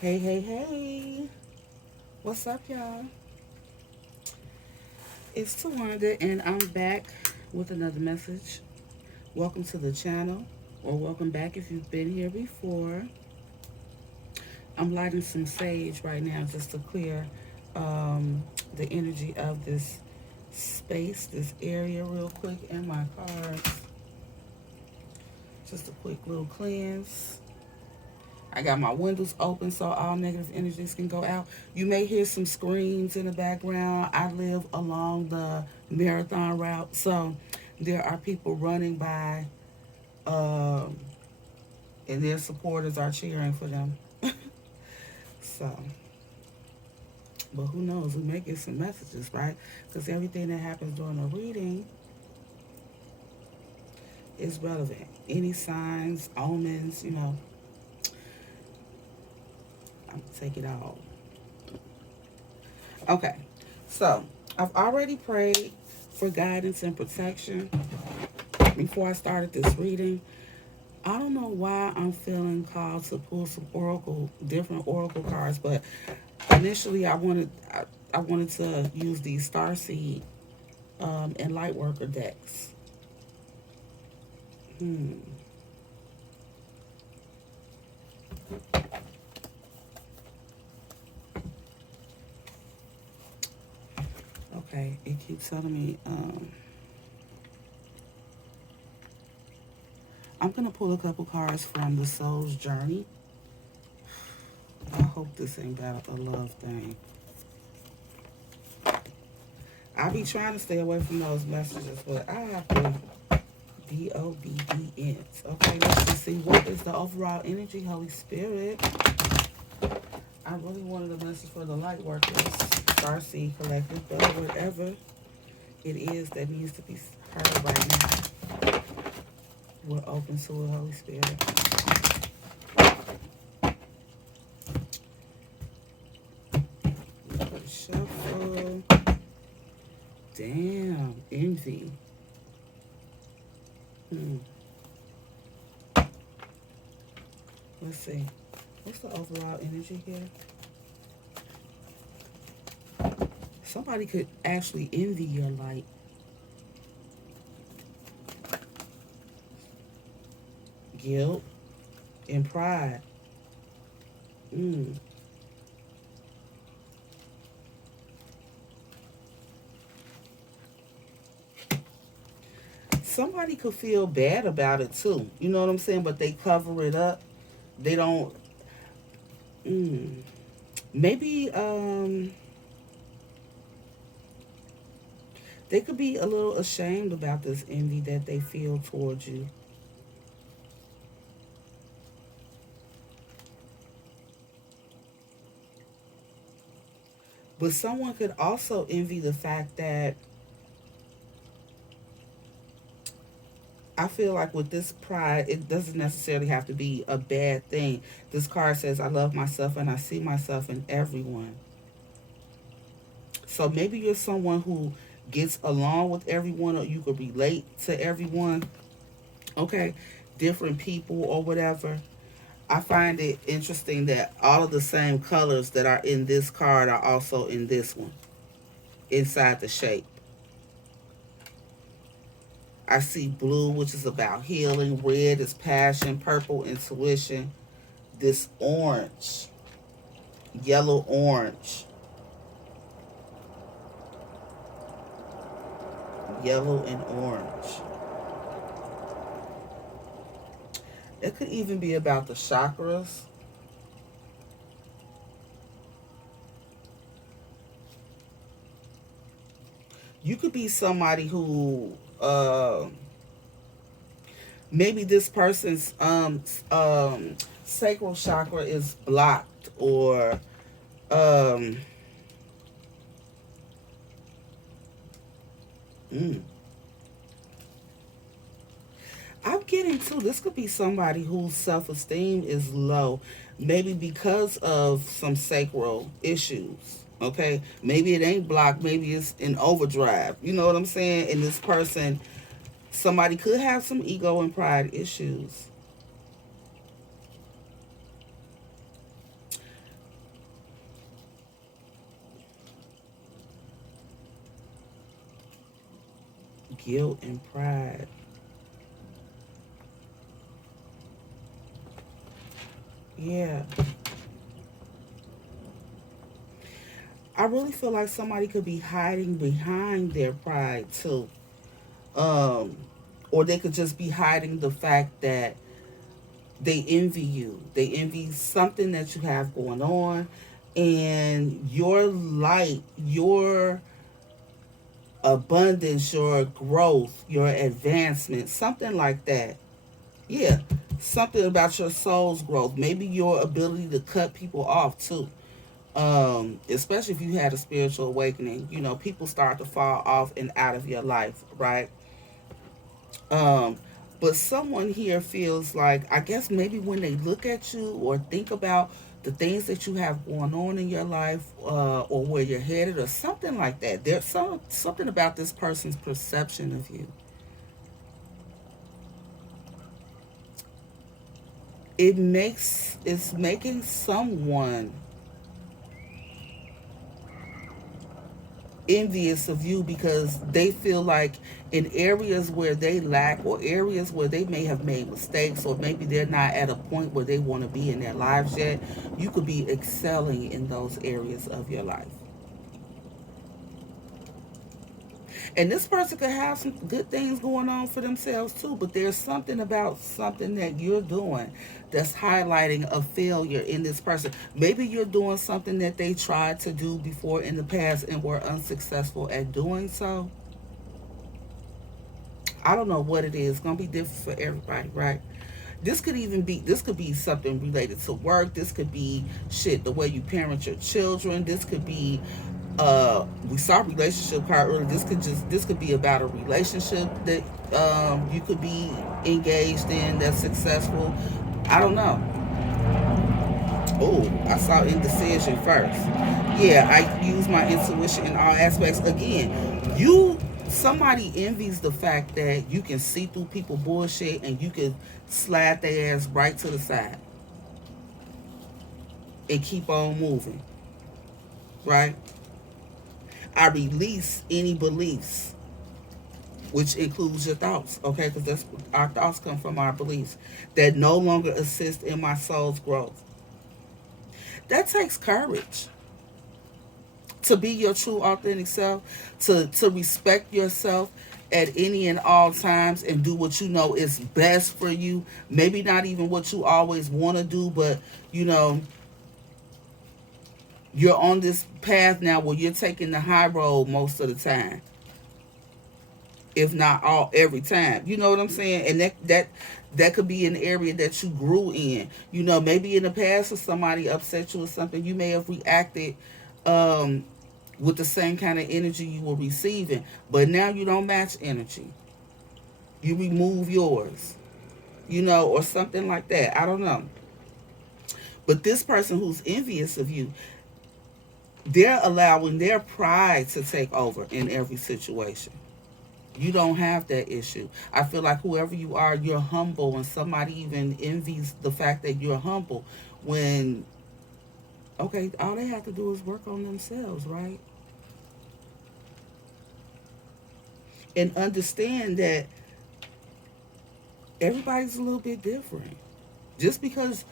Hey, hey, hey. What's up, y'all? It's Tawanda, and I'm back with another message. Welcome to the channel, or welcome back if you've been here before. I'm lighting some sage right now just to clear um, the energy of this space, this area, real quick, and my cards. Just a quick little cleanse. I got my windows open so all negative energies can go out. You may hear some screams in the background. I live along the marathon route, so there are people running by, um, and their supporters are cheering for them. So, but who knows? We may get some messages, right? Because everything that happens during a reading is relevant. Any signs, omens, I'm gonna take it all. Okay, so I've already prayed for guidance and protection before I started this reading. I don't know why I'm feeling called to pull some different oracle cards, but initially I wanted to use these star seed and light worker decks. Hmm. Okay, it keeps telling me I'm gonna pull a couple cards from the Soul's Journey. I hope this ain't about a love thing. I be trying to stay away from those messages, but I have to deobedience. Okay, let's just see what is the overall energy, Holy Spirit. I really wanted a message for the light workers, Starseed Collective, but whatever it is that needs to be heard right now, we're open to it, Holy Spirit. Shuffle. Damn, envy. Hmm. Let's see. What's the overall energy here? Somebody could actually envy your light. Guilt and pride. Mm. Somebody could feel bad about it too. You know what I'm saying? But they cover it up. They don't. Mm. Maybe they could be a little ashamed about this envy that they feel towards you. But someone could also envy the fact that I feel like with this pride, it doesn't necessarily have to be a bad thing. This card says, I love myself and I see myself in everyone. So maybe you're someone who gets along with everyone or you could relate to everyone. Okay. Different people or whatever. I find it interesting that all of the same colors that are in this card are also in this one, inside the shape. I see blue, which is about healing. Red is passion. Purple, intuition. This orange, yellow orange, yellow and orange. It could even be about the chakras. You could be somebody who maybe this person's sacral chakra is blocked or um mm, I'm getting too. This could be somebody whose self esteem is low, maybe because of some sacral issues. Okay, maybe it ain't blocked. Maybe it's in overdrive. You know what I'm saying? And this person, somebody could have some ego and pride issues. Guilt and pride. Yeah. I really feel like somebody could be hiding behind their pride too. Um, or they could just be hiding the fact that they envy you. They envy something that you have going on, and your light, your abundance, your growth, your advancement, something like that. Yeah, something about your soul's growth. Maybe your ability to cut people off too. Especially if you had a spiritual awakening, people start to fall off and out of your life, right? Um, but someone here feels like, I guess maybe when they look at you or think about the things that you have going on in your life, or where you're headed, or something like that. There's something about this person's perception of you. It's making someone envious of you because they feel like in areas where they lack, or areas where they may have made mistakes, or maybe they're not at a point where they want to be in their lives yet, you could be excelling in those areas of your life. And this person could have some good things going on for themselves too, but there's something about something that you're doing that's highlighting a failure in this person. Maybe you're doing something that they tried to do before in the past and were unsuccessful at doing so. I don't know what it is. It's gonna be different for everybody, right? This could be something related to work. This could be shit, the way you parent your children. This could be we saw relationship card earlier. This could be about a relationship that you could be engaged in that's successful. I don't know. Oh, I saw indecision first. Yeah, I use my intuition in all aspects. Again, you somebody envies the fact that you can see through people bullshit and you can slide their ass right to the side and keep on moving. Right? I release any beliefs, which includes your thoughts, okay? Because that's our thoughts come from our beliefs that no longer assist in my soul's growth. That takes courage to be your true authentic self, to respect yourself at any and all times and do what you know is best for you. Maybe not even what you always want to do, but you know, you're on this path now where you're taking the high road most of the time, if not all every time. You know what I'm saying? And that could be an area that you grew in. Maybe in the past, if somebody upset you or something, you may have reacted um, with the same kind of energy you were receiving. But now you don't match energy. You remove yours, or something like that. I don't know. But this person who's envious of you, they're allowing their pride to take over in every situation. You don't have that issue. I feel like whoever you are, you're humble, and somebody even envies the fact that you're humble when, okay, all they have to do is work on themselves, right? And understand that everybody's a little bit different. Just because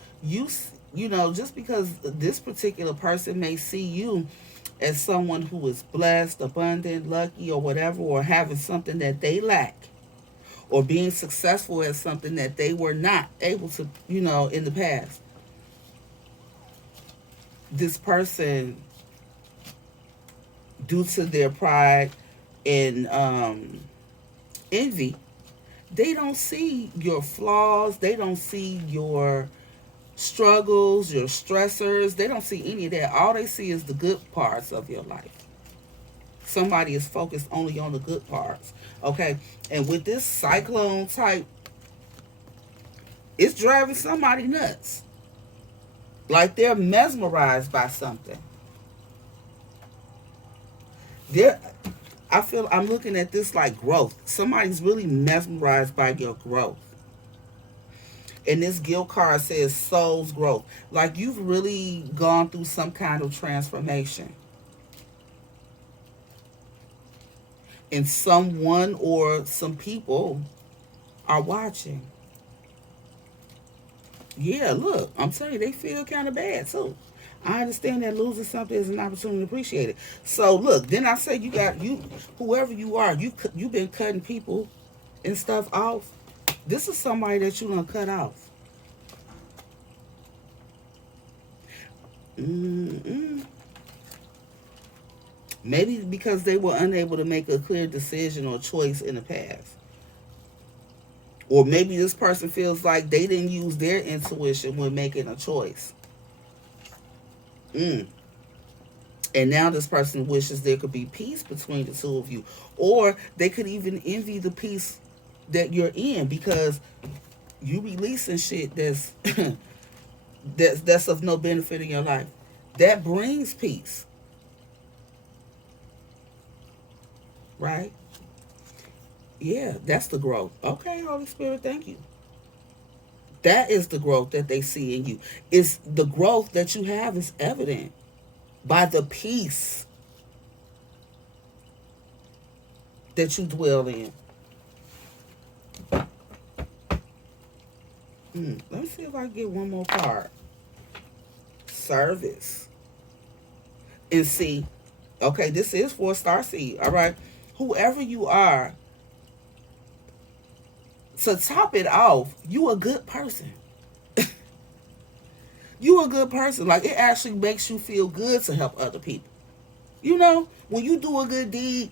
just because this particular person may see you as someone who is blessed, abundant, lucky, or whatever, or having something that they lack, or being successful at something that they were not able to, in the past. This person, due to their pride and envy, they don't see your flaws. They don't see your struggles, your stressors. They don't see any of that. All they see is the good parts of your life. Somebody is focused only on the good parts. Okay. And with this cyclone type, it's driving somebody nuts. Like they're mesmerized by something. They're I feel I'm looking at this like growth. Somebody's really mesmerized by your growth. And this guilt card says soul's growth. Like you've really gone through some kind of transformation. And someone or some people are watching. Yeah, look, I'm telling you, they feel kind of bad too. I understand that losing something is an opportunity to appreciate it. So look, then I say you got you, whoever you are, you've been cutting people and stuff off. This is somebody that you done cut off. Mm-mm. Maybe because they were unable to make a clear decision or choice in the past. Or maybe this person feels like they didn't use their intuition when making a choice. Mm. And now this person wishes there could be peace between the two of you. Or they could even envy the peace that you're in because you releasing shit that's of no benefit in your life. That brings peace, right? Yeah, that's the growth. Okay, Holy Spirit, thank you. That is the growth that they see in you. It's the growth that you have is evident by the peace that you dwell in. Let me see if I can get one more card. Service. And see, okay, this is for a star seed. All right. Whoever you are, to top it off, you a good person. You a good person. Like, it actually makes you feel good to help other people. You know, when you do a good deed,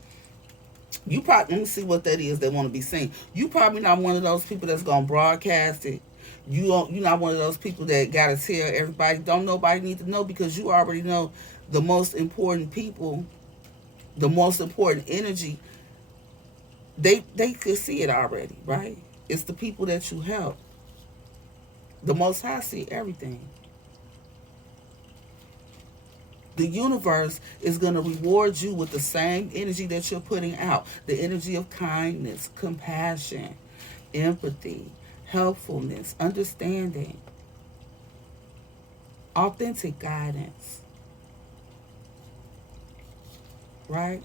you probably, let me see what that is they want to be seen. You probably not one of those people that's gonna broadcast it. You're not one of those people that gotta tell everybody. Don't nobody need to know because you already know the most important people, the most important energy. They could see it already, right? It's the people that you help. The Most High see everything. The universe is going to reward you with the same energy that you're putting out, the energy of kindness, compassion, empathy, helpfulness, understanding, authentic guidance, right?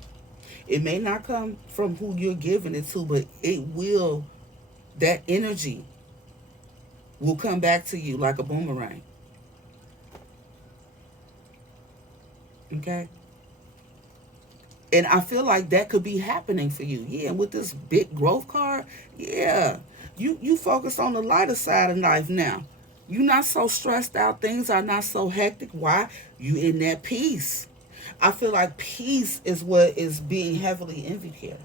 It may not come from who you're giving it to, but it will, that energy will come back to you like a boomerang. Okay? And I feel like that could be happening for you. Yeah, and with this big growth card, yeah. You focus on the lighter side of life now. You're not so stressed out. Things are not so hectic. Why? You in that peace. I feel like peace is what is being heavily envied here.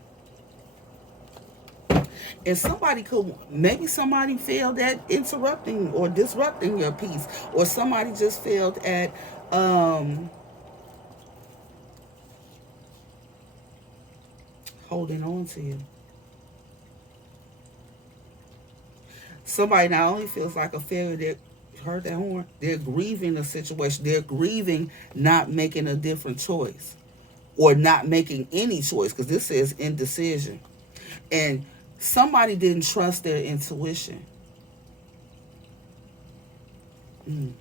And somebody could, maybe somebody failed at interrupting or disrupting your peace, or somebody just failed at um holding on to you. Somebody not only feels like a failure, they heard that horn, they're grieving the situation, they're grieving not making a different choice or not making any choice, because this says indecision. And somebody didn't trust their intuition. mm.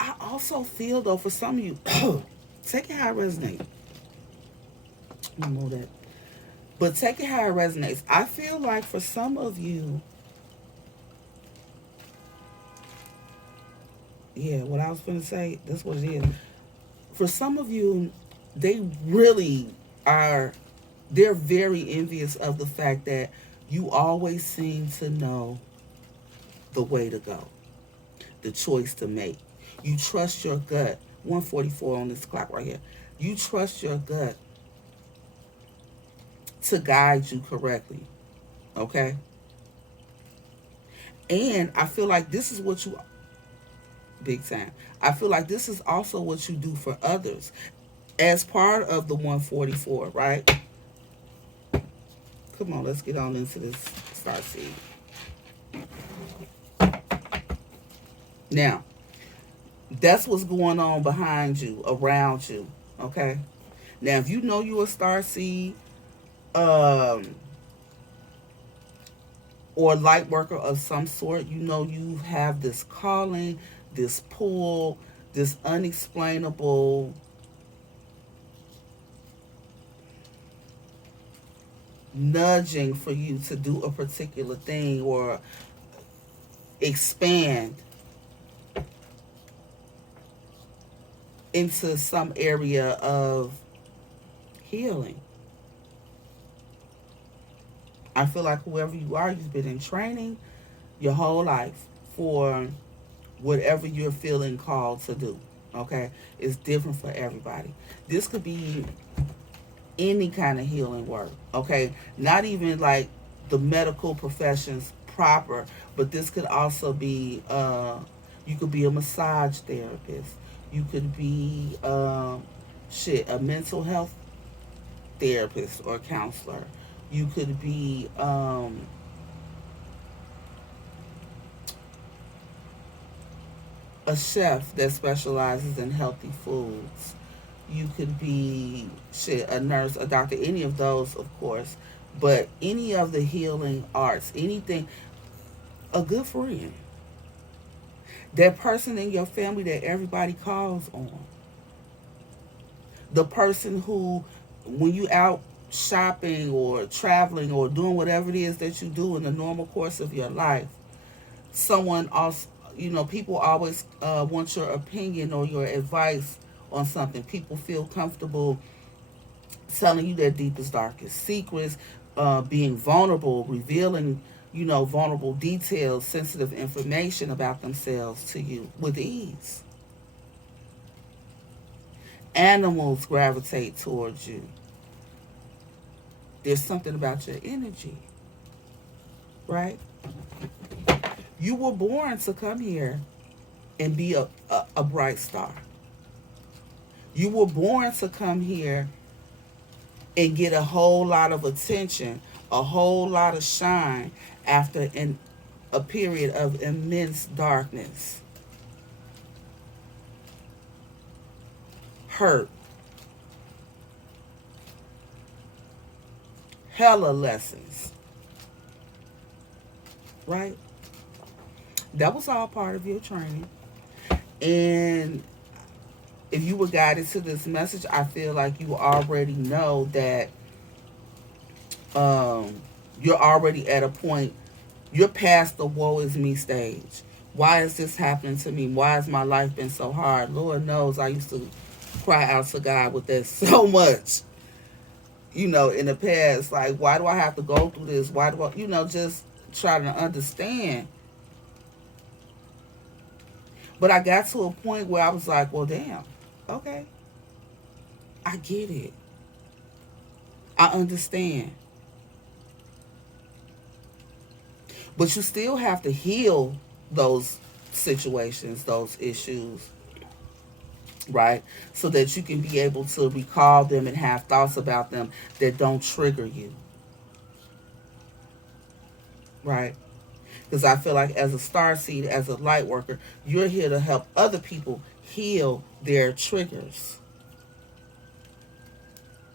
I also feel though, for some of you, take it how it resonates. I know that, but take it how it resonates. I feel like for some of you, yeah, what I was going to say, that's what it is. For some of you, they really are, they're very envious of the fact that you always seem to know the way to go, the choice to make. You trust your gut. 144 on this clock right here. You trust your gut to guide you correctly. Okay? And I feel like this is what you, big time. I feel like this is also what you do for others as part of the 144, right? Come on, let's get on into this star seed. Now, that's what's going on behind you, around you. Okay? Now, if you know you're a star seed, um, or light worker of some sort, you know you have this calling, this pull, this unexplainable nudging for you to do a particular thing or expand into some area of healing. I feel like whoever you are, you've been in training your whole life for whatever you're feeling called to do. Okay? It's different for everybody. This could be any kind of healing work. Okay? Not even like the medical professions proper, but this could also be you could be a massage therapist. You could be a mental health therapist or counselor. You could be a chef that specializes in healthy foods. You could be a nurse, a doctor, any of those, of course. But any of the healing arts, anything, a good friend, that person in your family that everybody calls on, the person who, when you out shopping or traveling or doing whatever it is that you do in the normal course of your life, someone also, people always want your opinion or your advice on something. People feel comfortable telling you their deepest, darkest secrets, being vulnerable, revealing, vulnerable details, sensitive information about themselves to you with ease. Animals gravitate towards you. There's something about your energy, right? You were born to come here and be a bright star. You were born to come here and get a whole lot of attention, a whole lot of shine after a period of immense darkness, hurt, hella lessons, right? That was all part of your training. And if you were guided to this message, I feel like you already know that you're already at a point, you're past the woe is me stage. Why is this happening to me? Why has my life been so hard? Lord knows I used to cry out to God with that so much, in the past. Like, why do I have to go through this? Why do I, just trying to understand. But I got to a point where I was like, well, damn, okay, I get it. I understand. But you still have to heal those situations, those issues, right? So that you can be able to recall them and have thoughts about them that don't trigger you, right? Because I feel like as a star seed, as a light worker, you're here to help other people heal their triggers,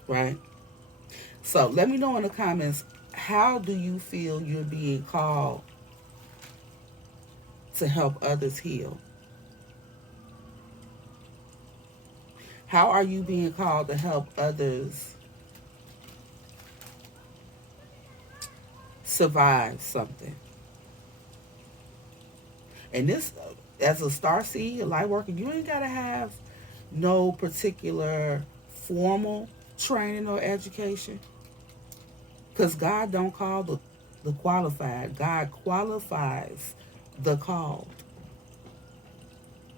right? So let me know in the comments, how do you feel you're being called to help others heal? How are you being called to help others survive something? And this, as a star seed, a light worker, you ain't got to have no particular formal training or education. Because God don't call the qualified. God qualifies the called.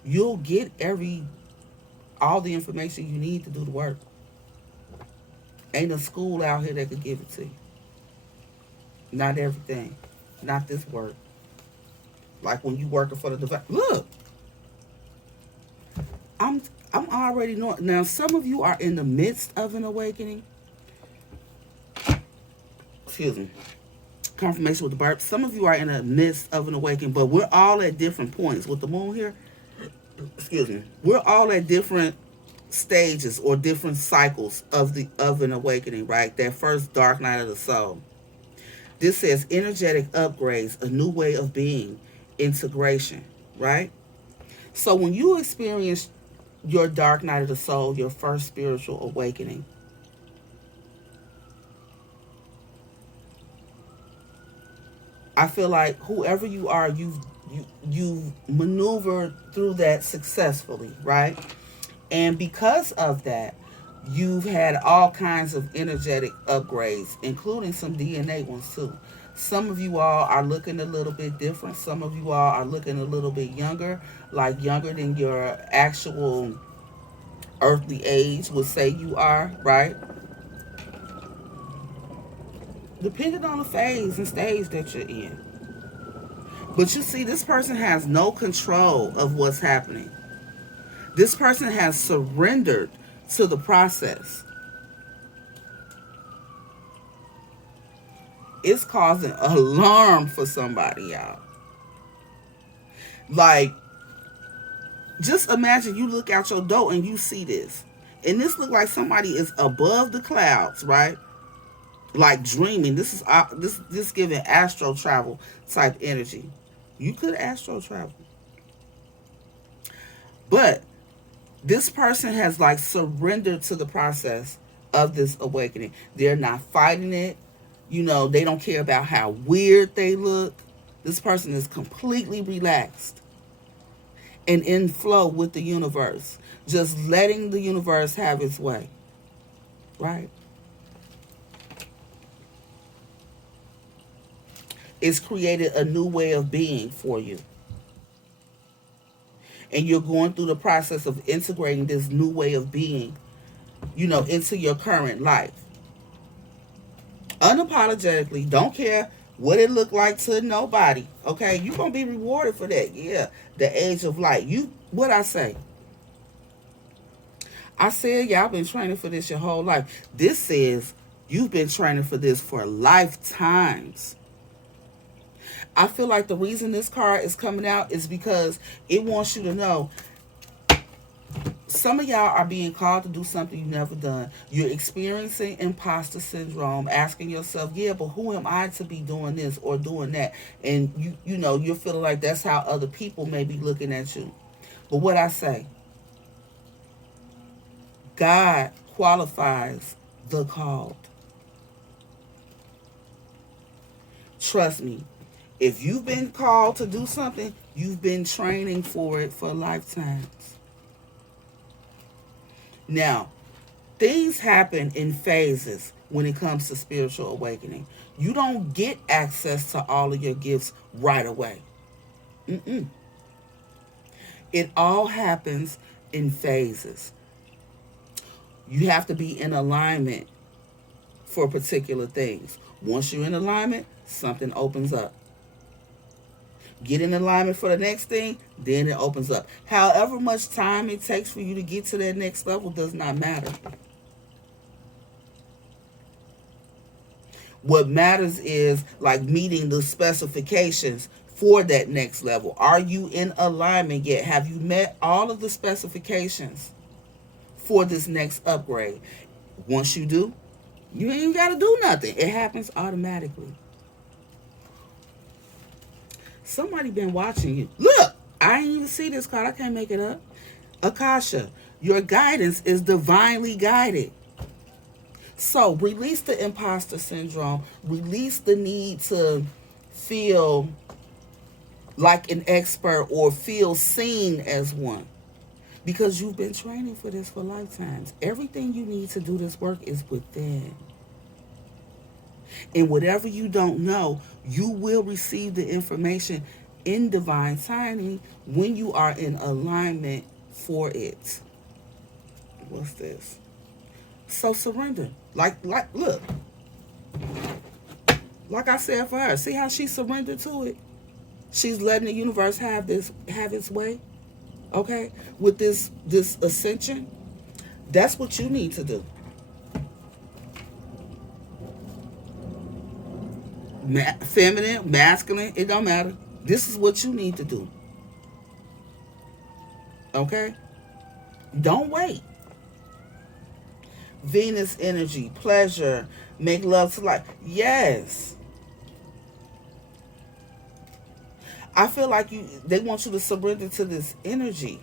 You'll get all the information you need to do the work. Ain't a school out here that could give it to you. Not everything. Not this work. Like when you working for the device. Look, I'm already knowing. Now, some of you are in the midst of an awakening. Excuse me. Confirmation with the burp. Some of you are in the midst of an awakening, but we're all at different points. With the moon here, excuse me, we're all at different stages or different cycles of an awakening, right? That first dark night of the soul. This says energetic upgrades, a new way of being, integration, right? So when you experience your dark night of the soul, your first spiritual awakening, I feel like whoever you are, you've maneuvered through that successfully, right? And because of that, you've had all kinds of energetic upgrades, including some DNA ones too. Some of you all are looking a little bit different. Some of you all are looking a little bit younger, like younger than your actual earthly age would say you are, right? Depending on the phase and stage that you're in. But you see, this person has no control of what's happening. This person has surrendered to the process. It's causing alarm for somebody, y'all. Like, just imagine you look out your door and you see this. And this look like somebody is above the clouds, right? Like dreaming. This is this giving astro travel type energy. You could astro travel. But this person has like surrendered to the process of this awakening. They're not fighting it. You know, they don't care about how weird they look. This person is completely relaxed and in flow with the universe, just letting the universe have its way, right? It's created a new way of being for you. And you're going through the process of integrating this new way of being, you know, into your current life. Unapologetically, don't care what it looked like to nobody. Okay, you're gonna be rewarded for that. Yeah, the age of light. You, what I say? I said y'all been training for this your whole life. This says you've been training for this for lifetimes. I feel like the reason this card is coming out is because it wants you to know some of y'all are being called to do something you've never done. You're experiencing imposter syndrome, asking yourself, yeah, but who am I to be doing this or doing that? And you know, you're feeling like that's how other people may be looking at you. But what I say, God qualifies the called. Trust me, if you've been called to do something, you've been training for it for lifetimes. Now, things happen in phases when it comes to spiritual awakening. You don't get access to all of your gifts right away. Mm-mm. It all happens in phases. You have to be in alignment for particular things. Once you're in alignment, something opens up. Get in alignment for the next thing, then it opens up. However much time it takes for you to get to that next level does not matter. What matters is like meeting the specifications for that next level. Are you in alignment yet? Have you met all of the specifications for this next upgrade? Once you do, you ain't got to do nothing. It happens automatically. Somebody been watching you. Look, I ain't even see this card. I can't make it up. Akasha, your guidance is divinely guided. So release the imposter syndrome. Release the need to feel like an expert or feel seen as one. Because you've been training for this for lifetimes. Everything you need to do this work is within. And whatever you don't know, you will receive the information in divine timing when you are in alignment for it. What's this? So surrender. Like look. Like I said for her, see how she surrendered to it? She's letting the universe have its way. Okay? With this ascension. That's what you need to do. Feminine, masculine, it don't matter. This is what you need to do. Okay? Don't wait. Venus energy, pleasure, make love to life. Yes. I feel like they want you to surrender to this energy.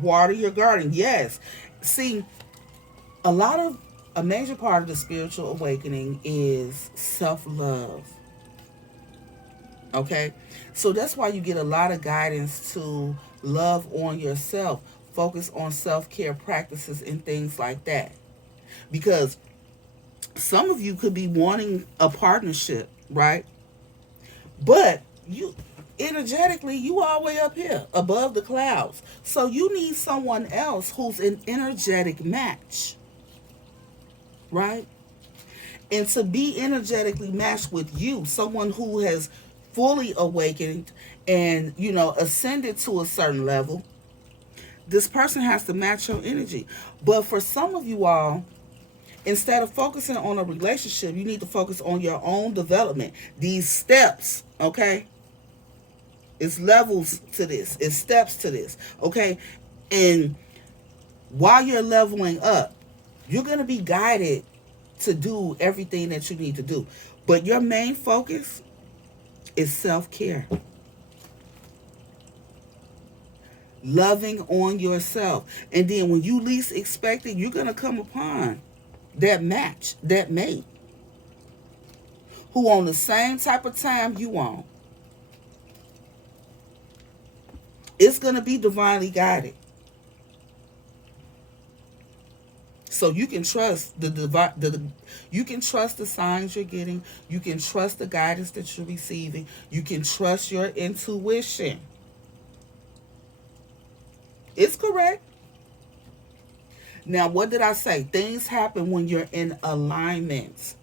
Water your garden. Yes. See, a lot of A major part of the spiritual awakening is self love. Okay? So that's why you get a lot of guidance to love on yourself, focus on self care practices and things like that. Because some of you could be wanting a partnership, right? But you energetically, you all the way up here above the clouds. So you need someone else who's an energetic match, right? And to be energetically matched with you, someone who has fully awakened and, ascended to a certain level, this person has to match your energy. But for some of you all, instead of focusing on a relationship, you need to focus on your own development. These steps, okay? It's levels to this, it's steps to this, okay? And while you're leveling up, you're going to be guided to do everything that you need to do. But your main focus is self care, loving on yourself. And then when you least expect it, you're going to come upon that match, that mate, who on the same type of time you on. It's going to be divinely guided. So you can trust you can trust the signs you're getting. You can trust the guidance that you're receiving. You can trust your intuition. It's correct. Now, what did I say? Things happen when you're in alignment.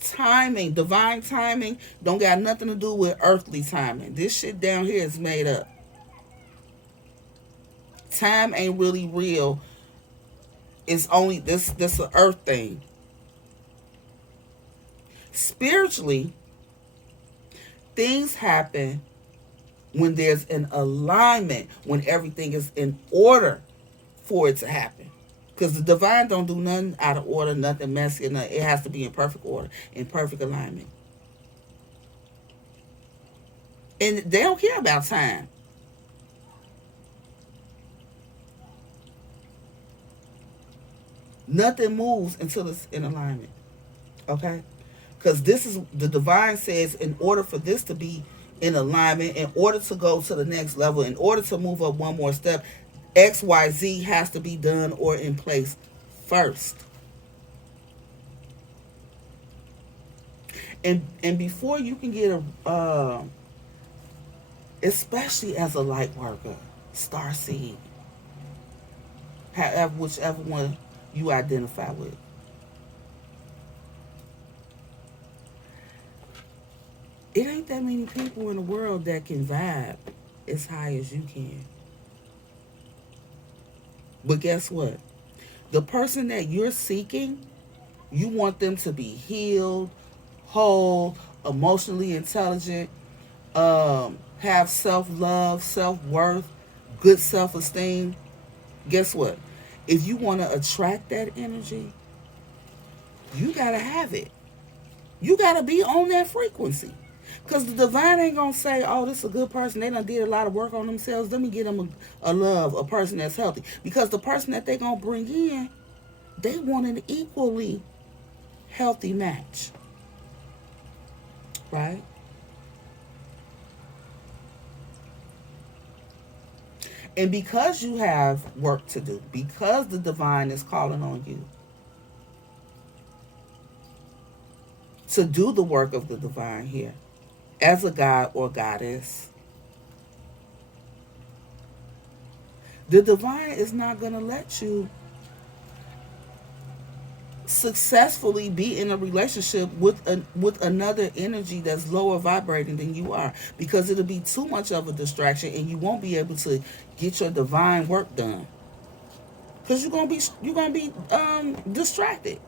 Timing, divine timing, don't got nothing to do with earthly timing. This shit down here is made up. Time ain't really real. It's only this an earth thing. Spiritually, things happen when there's an alignment, when everything is in order for it to happen. Because the divine don't do nothing out of order, nothing messy, nothing. It has to be in perfect order, in perfect alignment. And they don't care about time. Nothing moves until it's in alignment. Okay? Because this is, the divine says, in order for this to be in alignment, in order to go to the next level, in order to move up one more step, XYZ has to be done or in place first. And before you can get especially as a light worker, star seed, however, whichever one you identify with, it ain't that many people in the world that can vibe as high as you can. But guess what? The person that you're seeking, you want them to be healed, whole, emotionally intelligent, have self love, self worth, good self esteem. Guess what? If you want to attract that energy, you got to have it. You got to be on that frequency. Because the divine ain't going to say, oh, this is a good person. They done did a lot of work on themselves. Let me get them a love, a person that's healthy. Because the person that they going to bring in, they want an equally healthy match. Right? And because you have work to do, because the divine is calling on you to do the work of the divine here, as a god or goddess, the divine is not going to let you successfully be in a relationship with another energy that's lower vibrating than you are, because it'll be too much of a distraction and you won't be able to get your divine work done, because you're gonna be distracted.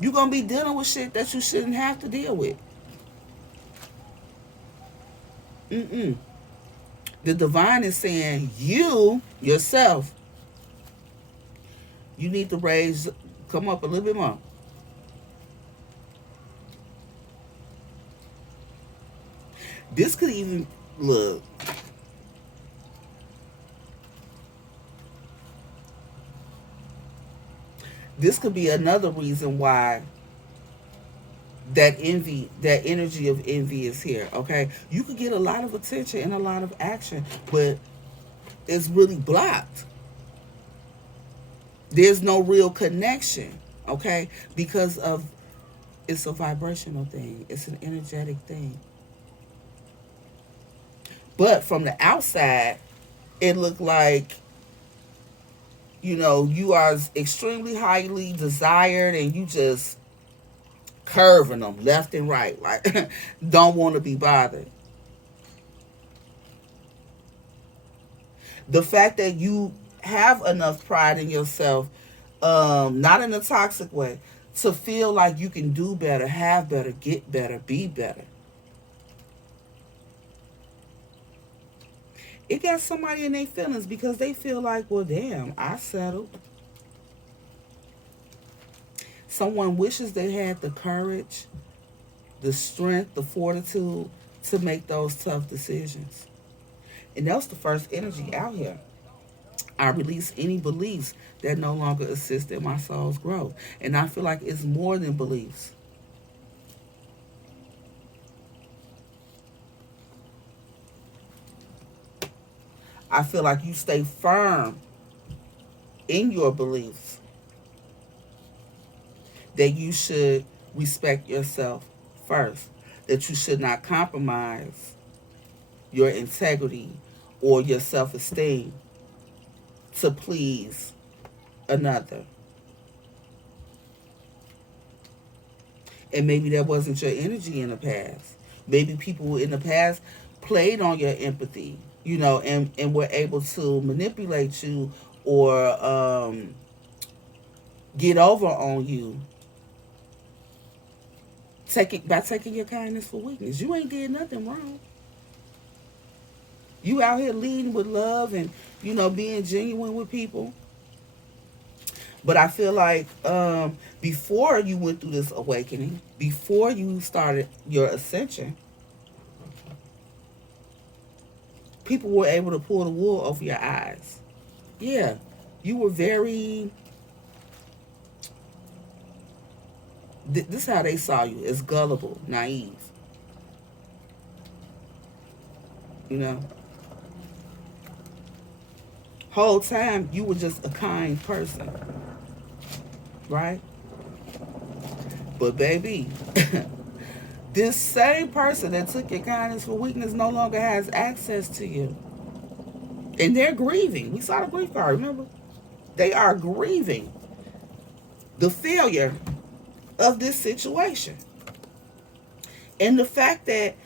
You're gonna be dealing with shit that you shouldn't have to deal with. Mm-mm. The divine is saying, you yourself, you need to come up a little bit more. This could even look. This could be another reason why that envy, that energy of envy is here. Okay, you could get a lot of attention and a lot of action, but it's really blocked. There's no real connection. Okay, because of, it's a vibrational thing, it's an energetic thing. But from the outside, it looked like, you are extremely highly desired, and you just curving them left and right, like don't want to be bothered. The fact that you have enough pride in yourself, not in a toxic way, to feel like you can do better, have better, get better, be better. It got somebody in their feelings because they feel like, well, damn, I settled. Someone wishes they had the courage, the strength, the fortitude to make those tough decisions. And that's the first energy out here. I release any beliefs that no longer assist in my soul's growth. And I feel like it's more than beliefs. I feel like you stay firm in your beliefs that you should respect yourself first, that you should not compromise your integrity or your self esteem to please another. And maybe that wasn't your energy in the past. Maybe people in the past played on your empathy, and were able to manipulate you or get over on you, by taking your kindness for weakness. You ain't did nothing wrong. You out here leading with love and being genuine with people. But I feel like before you went through this awakening, before you started your ascension, people were able to pull the wool over your eyes. Yeah, you were very. This is how they saw you, as gullible, naive. You know, whole time you were just a kind person, right? But baby, this same person that took your kindness for weakness no longer has access to you. And they're grieving. We saw the grief card, remember? They are grieving the failure of this situation. And the fact that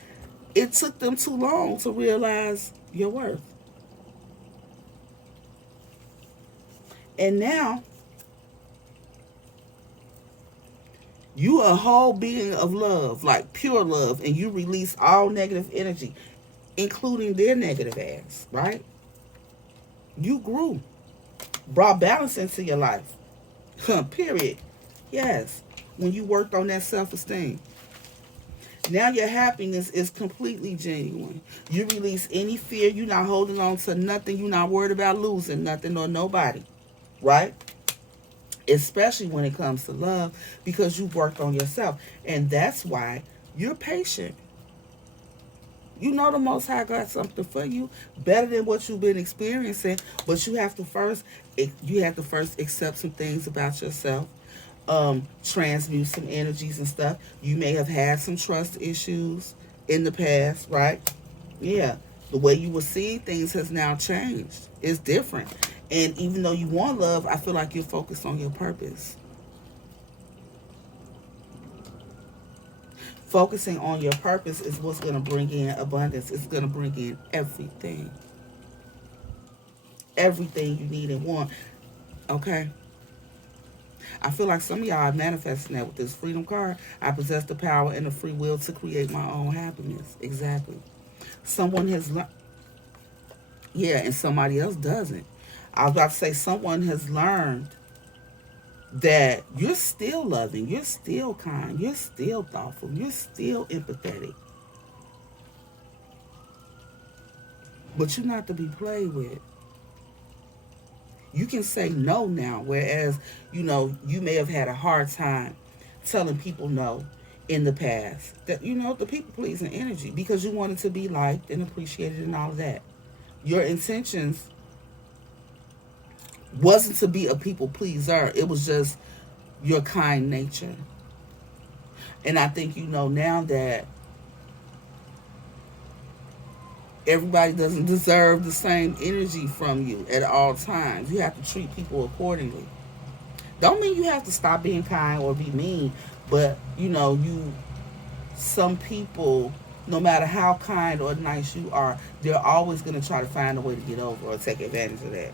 it took them too long to realize your worth. And now, you are a whole being of love, like pure love, and you release all negative energy, including their negative ass, right? You grew, brought balance into your life. Period. Yes. When you worked on that self-esteem. Now your happiness is completely genuine. You release any fear. You're not holding on to nothing. You're not worried about losing nothing or nobody. Right? Especially when it comes to love, because you've worked on yourself. And that's why you're patient. You know the Most High got something for you better than what you've been experiencing, but you have to first accept some things about yourself, transmute some energies and stuff. You may have had some trust issues in the past, right? Yeah, the way you were seeing things has now changed. It's different, and even though you want love, I feel like you're focused on your purpose. Focusing on your purpose is what's going to bring in abundance. It's going to bring in everything. Everything you need and want. Okay? I feel like some of y'all are manifesting that with this freedom card. I possess the power and the free will to create my own happiness. Exactly. Someone has learned. Yeah, and somebody else doesn't. I was about to say someone has learned that you're still loving, you're still kind, you're still thoughtful, you're still empathetic. But you're not to be played with. You can say no now, whereas, you may have had a hard time telling people no in the past. That, the people pleasing energy, because you wanted to be liked and appreciated and all of that. Your intentions wasn't to be a people pleaser. It was just your kind nature. And I think you know now that everybody doesn't deserve the same energy from you at all times. You have to treat people accordingly. Don't mean you have to stop being kind or be mean, but some people, no matter how kind or nice you are, they're always going to try to find a way to get over or take advantage of that.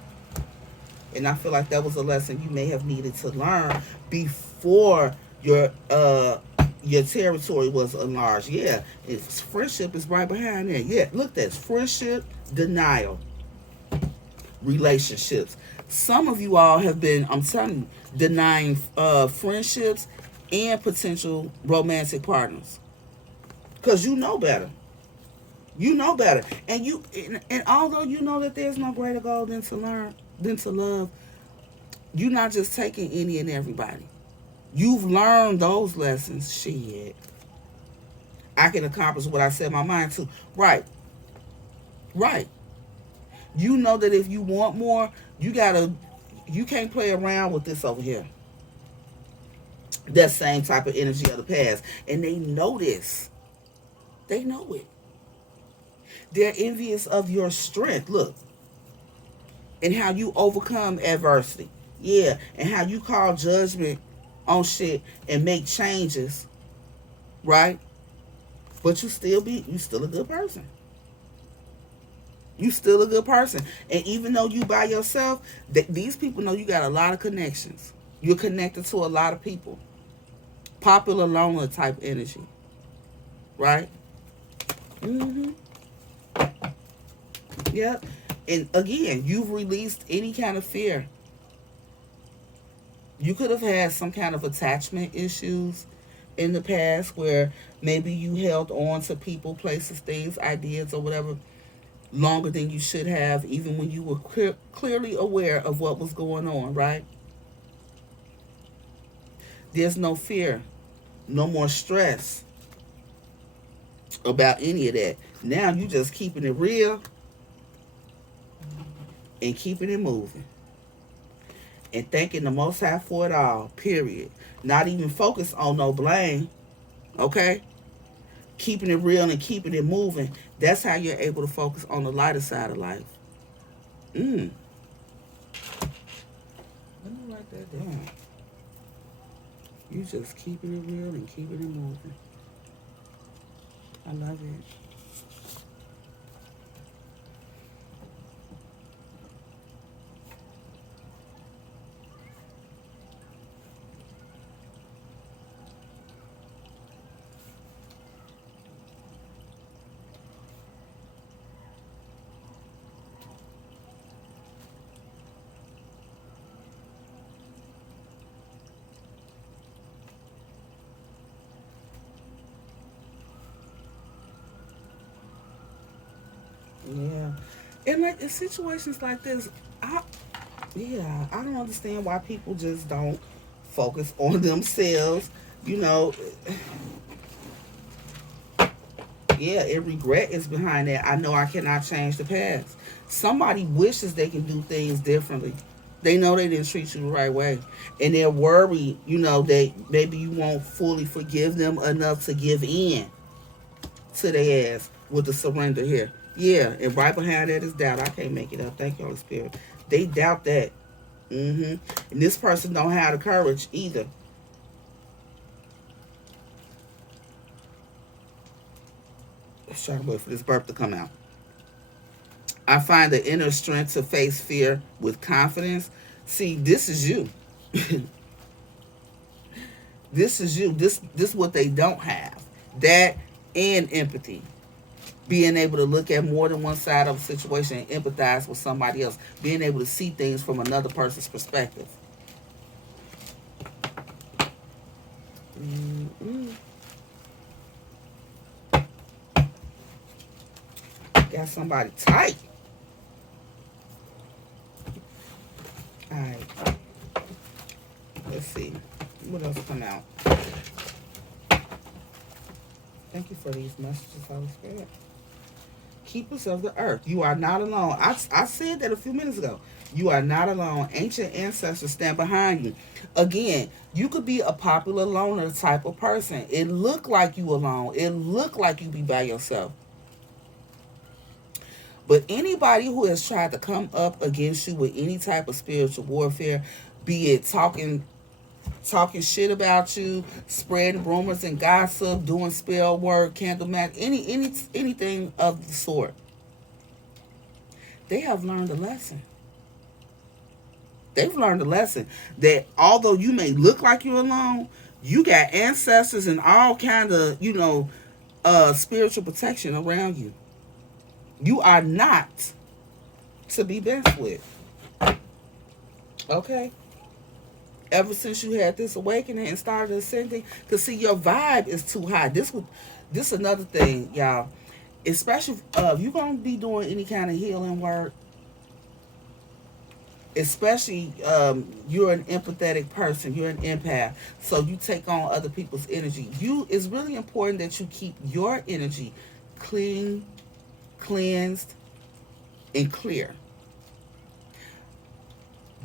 And I feel like that was a lesson you may have needed to learn before your territory was enlarged. Yeah, it's friendship is right behind there. Yeah, look, that's friendship, denial, relationships. Some of you all have been, I'm telling you, denying friendships and potential romantic partners because you know better. You know better, and although you know that there's no greater goal than to learn, than to love, you're not just taking any and everybody. You've learned those lessons. Shit, I can accomplish what I set my mind to. Right, right. You know that if you want more, you can't play around with this over here. That same type of energy of the past, and they know this. They know it. They're envious of your strength. Look, and how you overcome adversity. Yeah, and how you call judgment on shit and make changes, right? But you still a good person. You still a good person. And even though you by yourself, these people know you got a lot of connections. You're connected to a lot of people. Popular loner type energy, right? Mm-hmm. Yep. And again, you've released any kind of fear. You could have had some kind of attachment issues in the past where maybe you held on to people, places, things, ideas, or whatever longer than you should have, even when you were clearly aware of what was going on, right? There's no fear, no more stress about any of that. Now you just keeping it real and keeping it moving and thanking the Most High for it all, period. Not even focused on no blame, okay? Keeping it real and keeping it moving. That's how you're able to focus on the lighter side of life. Mm. Let me write that down. You just keeping it real and keeping it moving. I love it. Yeah. And like in situations like this, I I don't understand why people just don't focus on themselves. You know, yeah, and regret is behind that. I know I cannot change the past. Somebody wishes they can do things differently. They know they didn't treat you the right way. And they're worried, that maybe you won't fully forgive them enough to give in to their ass with the surrender here. Yeah, and right behind that is doubt. I can't make it up. Thank you, Holy Spirit. They doubt that. And this person don't have the courage either. Let's try to wait for this burp to come out. I find the inner strength to face fear with confidence. See, this is you. This is you. This is what they don't have. That and empathy. Being able to look at more than one side of a situation and empathize with somebody else. Being able to see things from another person's perspective. Mm-hmm. Got somebody tight. What else come out? Thank you for these messages, Holy Spirit. Keepers of the earth. You are not alone. I said that a few minutes ago. You are not alone. Ancient ancestors stand behind you. Again, you could be a popular loner type of person. It look like you alone. It look like you be by yourself. But anybody who has tried to come up against you with any type of spiritual warfare, be it talking shit about you, spreading rumors and gossip, doing spell work, candle magic, anything of the sort, they have learned a lesson. They've learned a lesson that although you may look like you're alone, you got ancestors and all kind of spiritual protection around you. You are not to be messed with. Okay. Ever since you had this awakening and started ascending, because see, your vibe is too high. This another thing, y'all. Especially if you're gonna be doing any kind of healing work, especially you're an empathetic person, you're an empath, so you take on other people's energy. It's really important that you keep your energy clean, cleansed, and clear.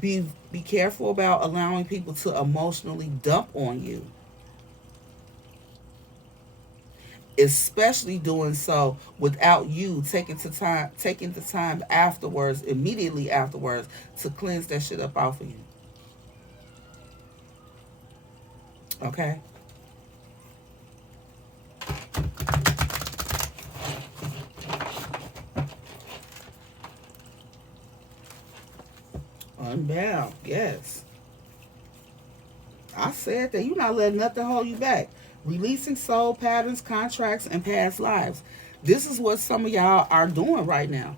Be careful about allowing people to emotionally dump on you, especially doing so without you taking the time afterwards, immediately afterwards, to cleanse that shit up off of you. Okay. Unbound, yes. I said that you're not letting nothing hold you back. Releasing soul patterns, contracts, and past lives. This is what some of y'all are doing right now.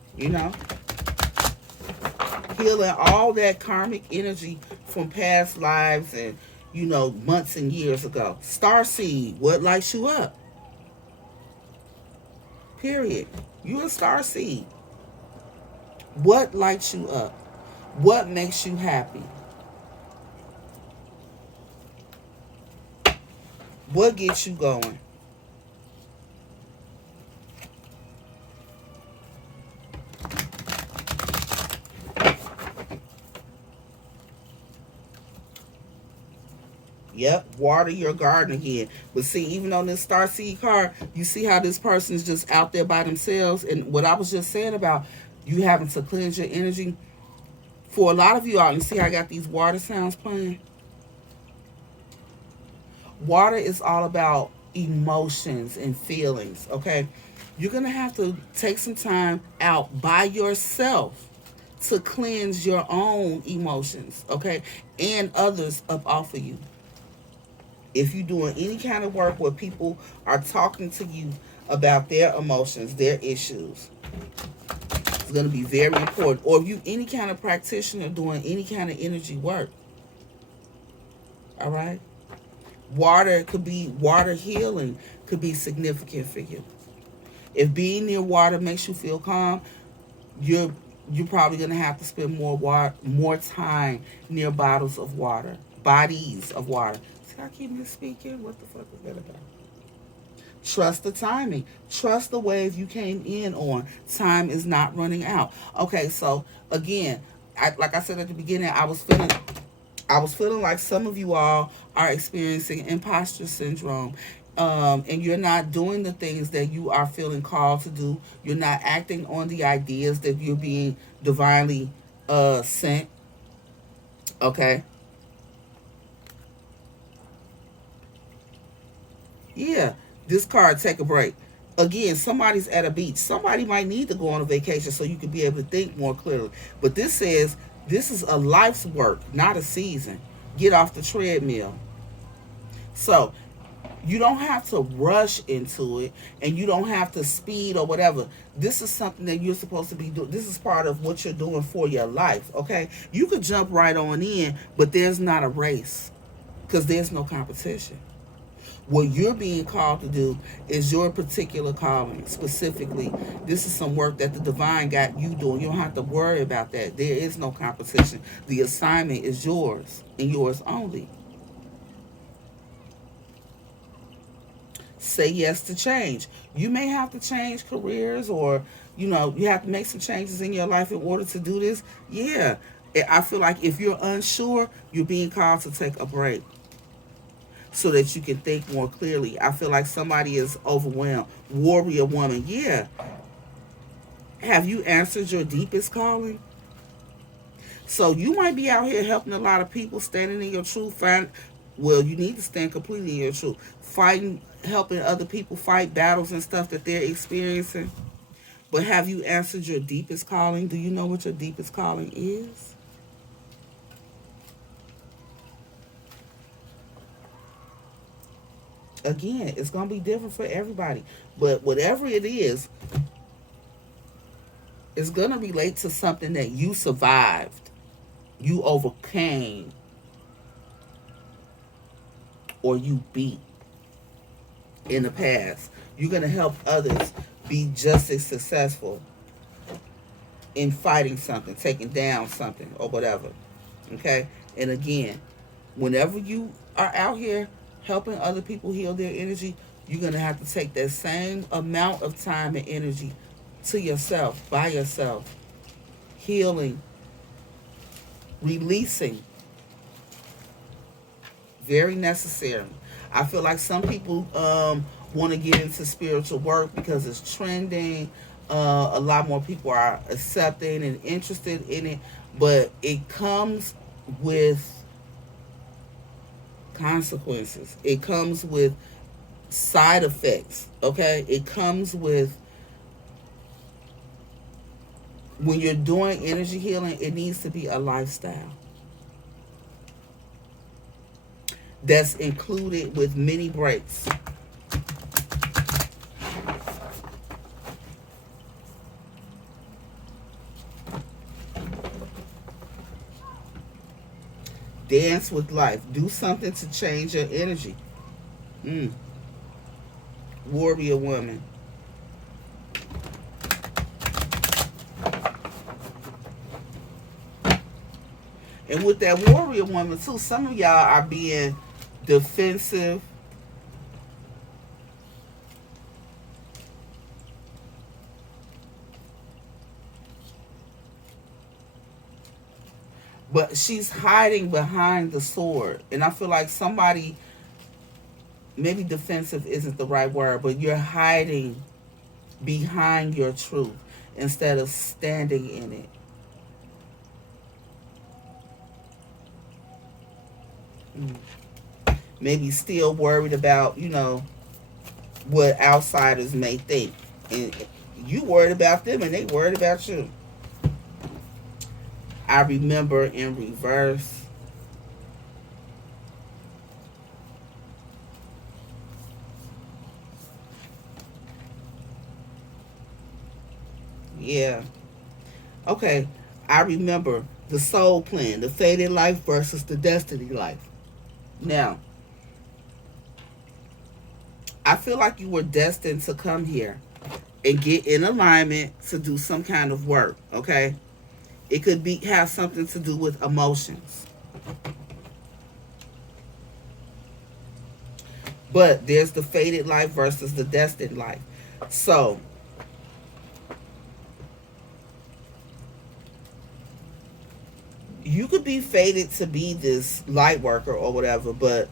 Healing all that karmic energy from past lives and months and years ago. Starseed, what lights you up? Period. You a starseed. What lights you up? What makes you happy? What gets you going? Yep, water your garden again. But see, even on this Starseed card, you see how this person is just out there by themselves. And what I was just saying about you having to cleanse your energy, for a lot of you out, you see how I got these water sounds playing? Water is all about emotions and feelings, okay? You're going to have to take some time out by yourself to cleanse your own emotions, okay? And others up off of you. If you're doing any kind of work where people are talking to you about their emotions, their issues, it's going to be very important. Or if you any kind of practitioner doing any kind of energy work, all right? Water healing could be significant for you. If being near water makes you feel calm, you're probably gonna have to spend more time near bodies of water. See, I keep speaking. What the fuck is that about? Trust the timing. Trust the wave you came in on. Time is not running out. Okay, so again, like I said at the beginning, I was feeling like some of you all are experiencing imposter syndrome. And you're not doing the things that you are feeling called to do. You're not acting on the ideas that you're being divinely sent. Okay? Yeah. This card, take a break. Again, somebody's at a beach. Somebody might need to go on a vacation so you can be able to think more clearly. But this says this is a life's work, not a season. Get off the treadmill. So you don't have to rush into it, and you don't have to speed or whatever. This is something that you're supposed to be doing. This is part of what you're doing for your life. Okay, you could jump right on in, but there's not a race because there's no competition. What you're being called to do is your particular calling. Specifically, this is some work that the divine got you doing. You don't have to worry about that. There is no competition. The assignment is yours and yours only. Say yes to change. You may have to change careers, or you have to make some changes in your life in order to do this. Yeah. I feel like if you're unsure, you're being called to take a break so that you can think more clearly. I feel like somebody is overwhelmed. Warrior woman, yeah. Have you answered your deepest calling? So you might be out here helping a lot of people, standing in your truth. Well, you need to stand completely in your truth. Fighting, helping other people fight battles and stuff that they're experiencing. But have you answered your deepest calling? Do you know what your deepest calling is? Again, it's going to be different for everybody. But whatever it is, it's going to relate to something that you survived, you overcame, or you beat in the past. You're going to help others be just as successful in fighting something, taking down something, or whatever. Okay? And again, whenever you are out here helping other people heal their energy, you're going to have to take that same amount of time and energy to yourself, by yourself, healing, releasing. Very necessary. I feel like some people want to get into spiritual work because it's trending. A lot more people are accepting and interested in it, but it comes with consequences. It comes with side effects. Okay, it comes with, when you're doing energy healing, it needs to be a lifestyle that's included with many breaks. Dance with life. Do something to change your energy. Mm. Warrior woman. And with that warrior woman too, some of y'all are being defensive. But she's hiding behind the sword. And I feel like somebody, maybe defensive isn't the right word, but you're hiding behind your truth instead of standing in it. Mm. Maybe still worried about, what outsiders may think. And you worried about them and they worried about you. I remember in reverse. Yeah. Okay. I remember the soul plan, the fated life versus the destiny life. Now, I feel like you were destined to come here and get in alignment to do some kind of work, okay? It could be have something to do with emotions. But there's the fated life versus the destined life. So, you could be fated to be this light worker or whatever, but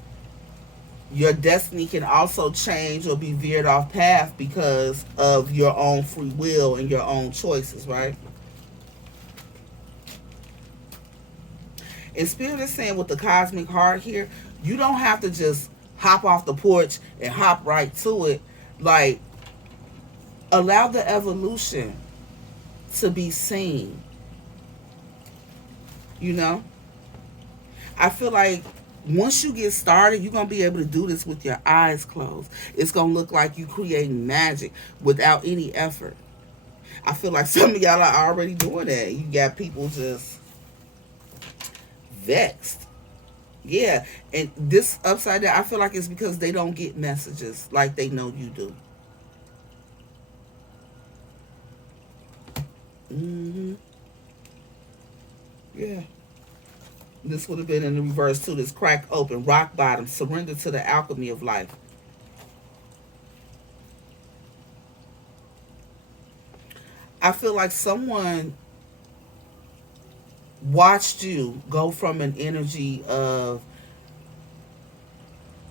your destiny can also change or be veered off path because of your own free will and your own choices, right? And Spirit is saying with the cosmic heart here, you don't have to just hop off the porch and hop right to it. Like, allow the evolution to be seen. You know? I feel like once you get started, you're going to be able to do this with your eyes closed. It's going to look like you creating magic without any effort. I feel like some of y'all are already doing that. You got people just vexed. Yeah, and this upside down, I feel like it's because they don't get messages like they know you do. Mm-hmm. Yeah. This would have been in the reverse too. This crack open, rock bottom, surrender to the alchemy of life. I feel like someone watched you go from an energy of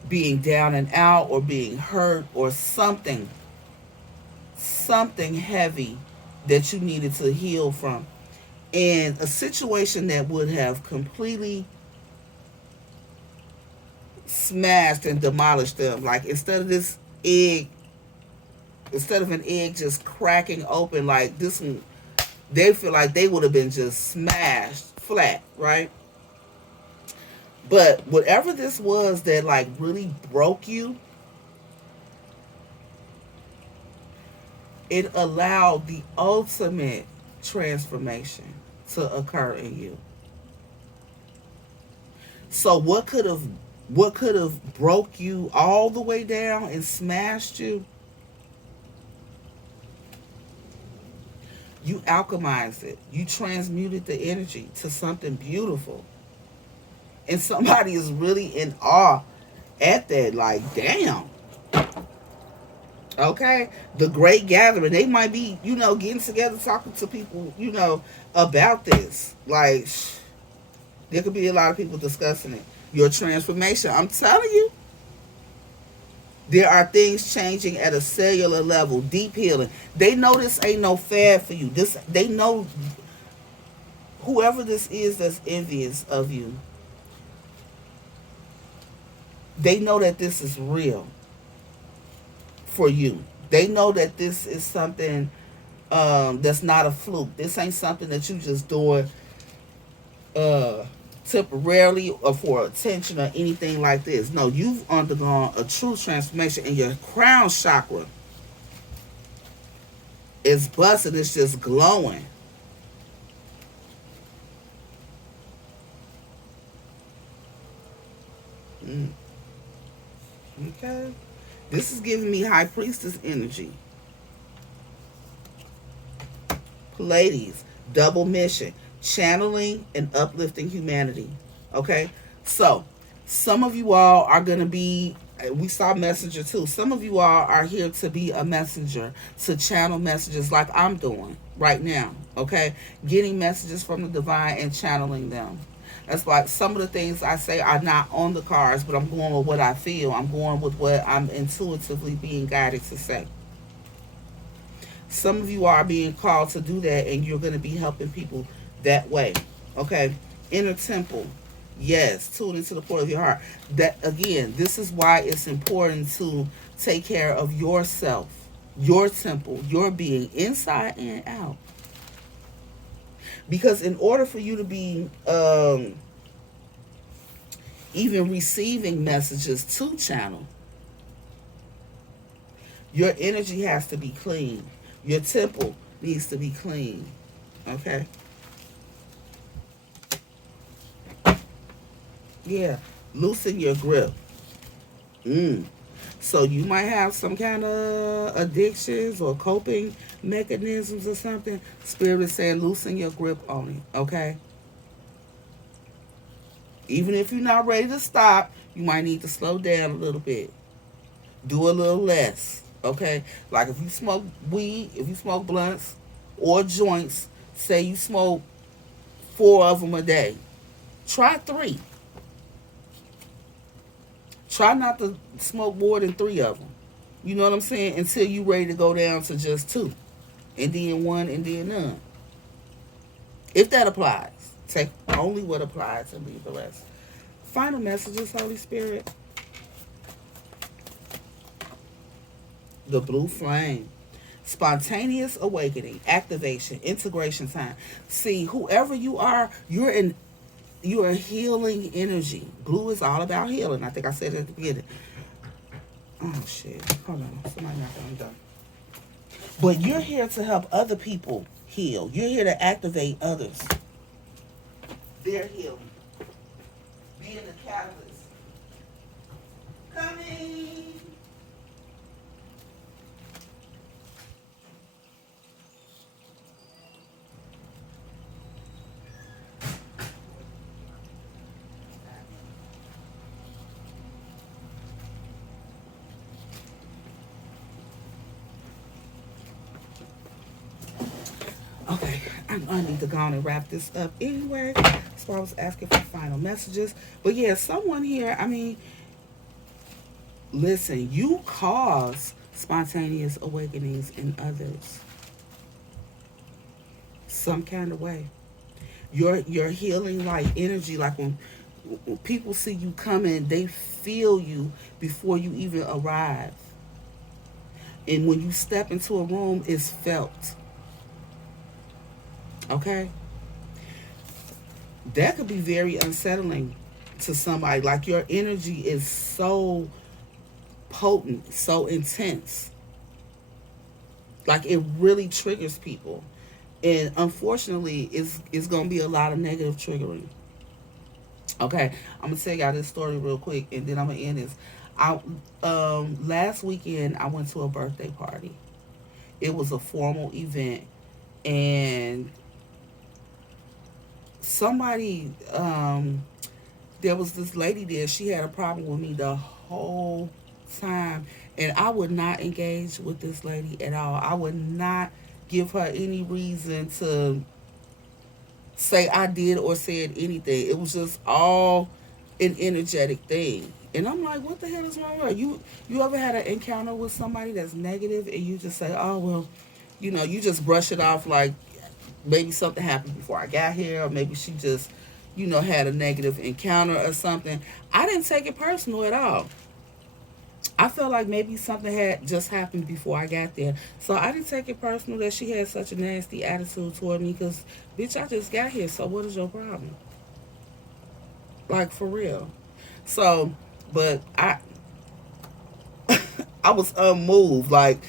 being down and out or being hurt or something heavy that you needed to heal from, and a situation that would have completely smashed and demolished them. Like egg instead of an egg just cracking open, like this one, they feel like they would have been just smashed flat, right? But whatever this was that like really broke you, it allowed the ultimate transformation to occur in you. So what could have broke you all the way down and smashed you? You alchemized it. You transmuted the energy to something beautiful. And somebody is really in awe at that. Like, damn. Okay? The great gathering. They might be, getting together, talking to people, about this. Like, there could be a lot of people discussing it. Your transformation. I'm telling you, there are things changing at a cellular level, deep healing. They know this ain't no fad for you. They know whoever this is that's envious of you, they know that this is real for you. They know that this is something that's not a fluke. This ain't something that you just doing uh, temporarily or for attention or anything like this. No, you've undergone a true transformation, and your crown chakra is busting. It's just glowing. Mm, okay. This is giving me high priestess energy. Pleiades, double mission, channeling and uplifting humanity. Okay? So, some of you all are going to be, we saw messenger too. Some of you all are here to be a messenger, to channel messages like I'm doing right now. Okay? Getting messages from the divine and channeling them. That's why some of the things I say are not on the cards, but I'm going with what I feel. I'm going with what I'm intuitively being guided to say. Some of you are being called to do that, and you're going to be helping people that way. Okay? Inner temple. Yes, tune into the core of your heart. That again, this is why it's important to take care of yourself, your temple, your being, inside and out. Because in order for you to be even receiving messages to channel, your energy has to be clean. Your temple needs to be clean. Okay? Yeah. Loosen your grip. So you might have some kind of addictions or coping mechanisms or something. Spirit is saying loosen your grip on it. Okay? Even if you're not ready to stop, you might need to slow down a little bit. Do a little less. Okay? Like if you smoke weed, if you smoke blunts or joints, say you smoke 4 of them a day. Try 3. Try not to smoke more than 3 of them. You know what I'm saying? Until you ready to go down to just 2. And then 1 and then none. If that applies. Take only what applies and leave the rest. Final messages, Holy Spirit. The blue flame. Spontaneous awakening, activation, integration time. See, whoever you are, you are healing energy. Blue is all about healing. I think I said it at the beginning. Oh shit. Hold on. Somebody not done done. But you're here to help other people heal. You're here to activate others. Their healing. Being the catalyst. Coming. Okay, I need to go on and wrap this up anyway. So I was asking for final messages. But yeah, someone here, I mean, listen, you cause spontaneous awakenings in others some kind of way. Your healing like energy, like when people see you coming, they feel you before you even arrive. And when you step into a room, it's felt. Okay? That could be very unsettling to somebody. Like your energy is so potent, so intense. Like it really triggers people. And unfortunately, it's gonna be a lot of negative triggering. Okay, I'm gonna tell y'all this story real quick, and then I'm gonna end this. I last weekend I went to a birthday party. It was a formal event, and somebody there was this lady there. She had a problem with me the whole time, and I would not engage with this lady at all. I would not give her any reason to say I did or said anything. It was just all an energetic thing. And I'm like, what the hell is wrong with her? You ever had an encounter with somebody that's negative and you just say, oh well, you just brush it off like maybe something happened before I got here, or maybe she just, had a negative encounter or something. I didn't take it personal at all. I felt like maybe something had just happened before I got there. So I didn't take it personal that she had such a nasty attitude toward me because, bitch, I just got here. So what is your problem? Like, for real. So, but I was unmoved, like,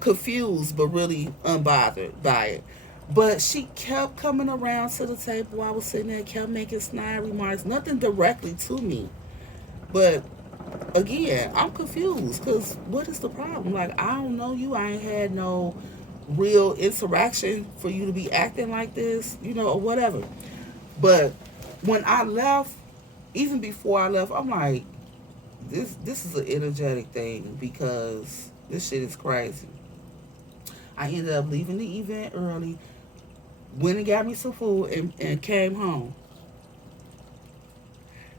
confused, but really unbothered by it. But she kept coming around to the table I was sitting there, kept making snide remarks, nothing directly to me. But again, I'm confused because what is the problem? Like, I don't know you. I ain't had no real interaction for you to be acting like this, or whatever. But when I left, even before I left, I'm like, this is an energetic thing because this shit is crazy. I ended up leaving the event early, went and got me some food, and came home.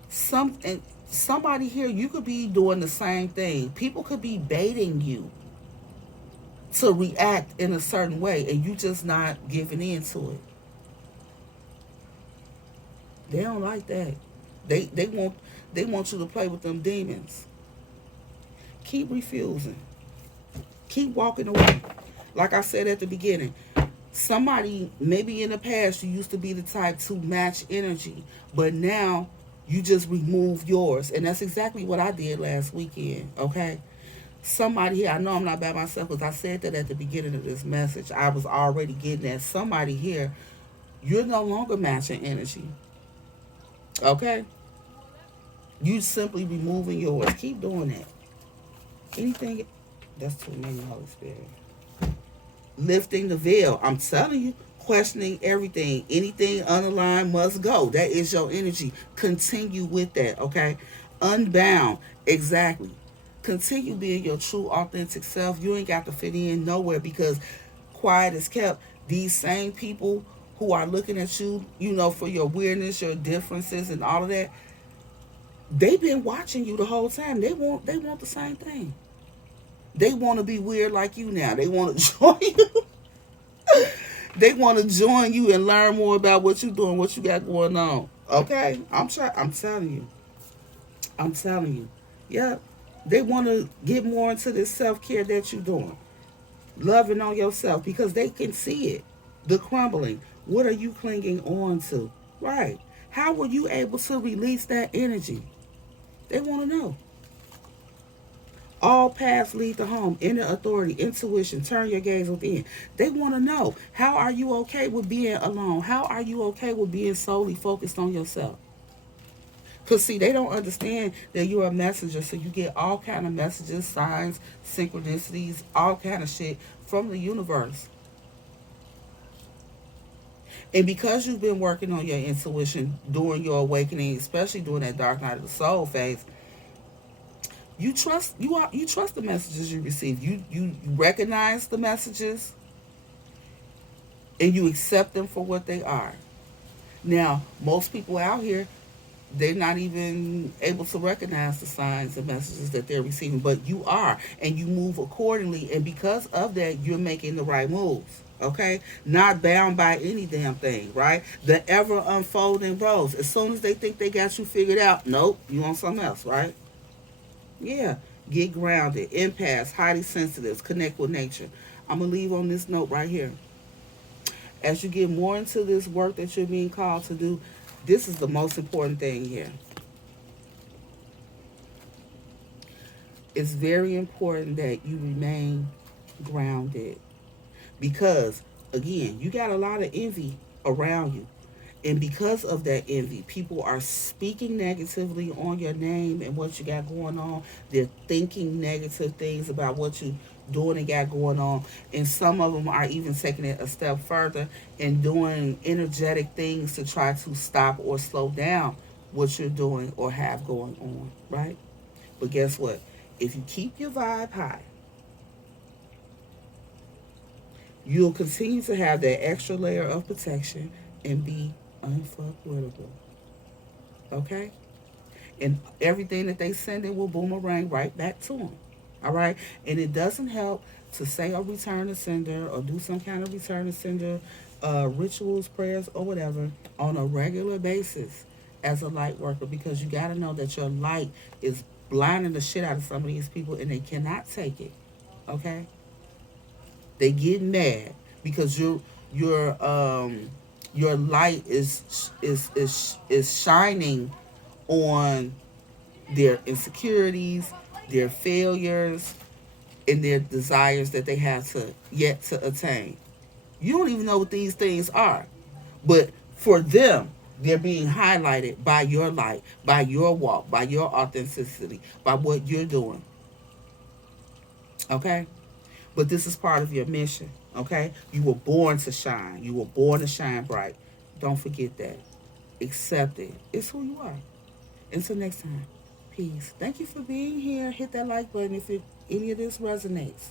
Somebody here, you could be doing the same thing. People could be baiting you to react in a certain way, and you just not giving in to it. They don't like that. They want you to play with them demons. Keep refusing. Keep walking away. Like I said at the beginning, somebody maybe in the past you used to be the type to match energy, but now you just remove yours, and that's exactly what I did last weekend. Okay, somebody here, I know I'm not by myself because I said that at the beginning of this message. I was already getting that somebody here, you're no longer matching energy. Okay, you simply removing yours. Keep doing that. Anything that's too many, Holy Spirit. Lifting the veil. I'm telling you, questioning everything. Anything unaligned must go. That is your energy. Continue with that, okay? Unbound. Exactly. Continue being your true, authentic self. You ain't got to fit in nowhere because quiet is kept. These same people who are looking at you, for your weirdness, your differences, and all of that, they've been watching you the whole time. They want the same thing. They want to be weird like you now. They want to join you. They want to join you and learn more about what you're doing, what you got going on. Okay? I'm telling you. I'm telling you. Yeah. They want to get more into this self-care that you're doing. Loving on yourself because they can see it. The crumbling. What are you clinging on to? Right. How were you able to release that energy? They want to know. All paths lead to home. Inner authority, intuition, turn your gaze within. They want to know, how are you okay with being alone? How are you okay with being solely focused on yourself? Because, see, they don't understand that you're a messenger. So you get all kind of messages, signs, synchronicities, all kind of shit from the universe. And because you've been working on your intuition during your awakening, especially during that dark night of the soul phase, you trust the messages you receive. You recognize the messages. and you accept them for what they are. Now, most people out here, they're not even able to recognize the signs and messages that they're receiving, but you are, and you move accordingly, and because of that, you're making the right moves. Okay, not bound by any damn thing, right? The ever unfolding rose. As soon as they think they got you figured out, nope, you want something else, right? Yeah, get grounded, empaths, highly sensitives, connect with nature. I'm gonna leave on this note right here. As you get more into this work that you're being called to do, this is the most important thing here. It's very important that you remain grounded because, again, you got a lot of envy around you. And because of that envy, people are speaking negatively on your name and what you got going on. They're thinking negative things about what you doing and got going on. And some of them are even taking it a step further and doing energetic things to try to stop or slow down what you're doing or have going on, right? But guess what? If you keep your vibe high, you'll continue to have that extra layer of protection and be unfuckwittable. Okay? And everything that they send in will boomerang right back to them. All right? And it doesn't help to say a return to sender or do some kind of return to sender rituals, prayers, or whatever on a regular basis as a light worker because you got to know that your light is blinding the shit out of some of these people and they cannot take it. Okay? They get mad because your light is shining on their insecurities, their failures, and their desires that they have to yet to attain. You don't even know what these things are, but for them, they're being highlighted by your light, by your walk, by your authenticity, by what you're doing. Okay? But this is part of your mission. Okay? You were born to shine. You were born to shine bright. Don't forget that. Accept it. It's who you are. Until next time. Peace. Thank you for being here. Hit that like button if any of this resonates.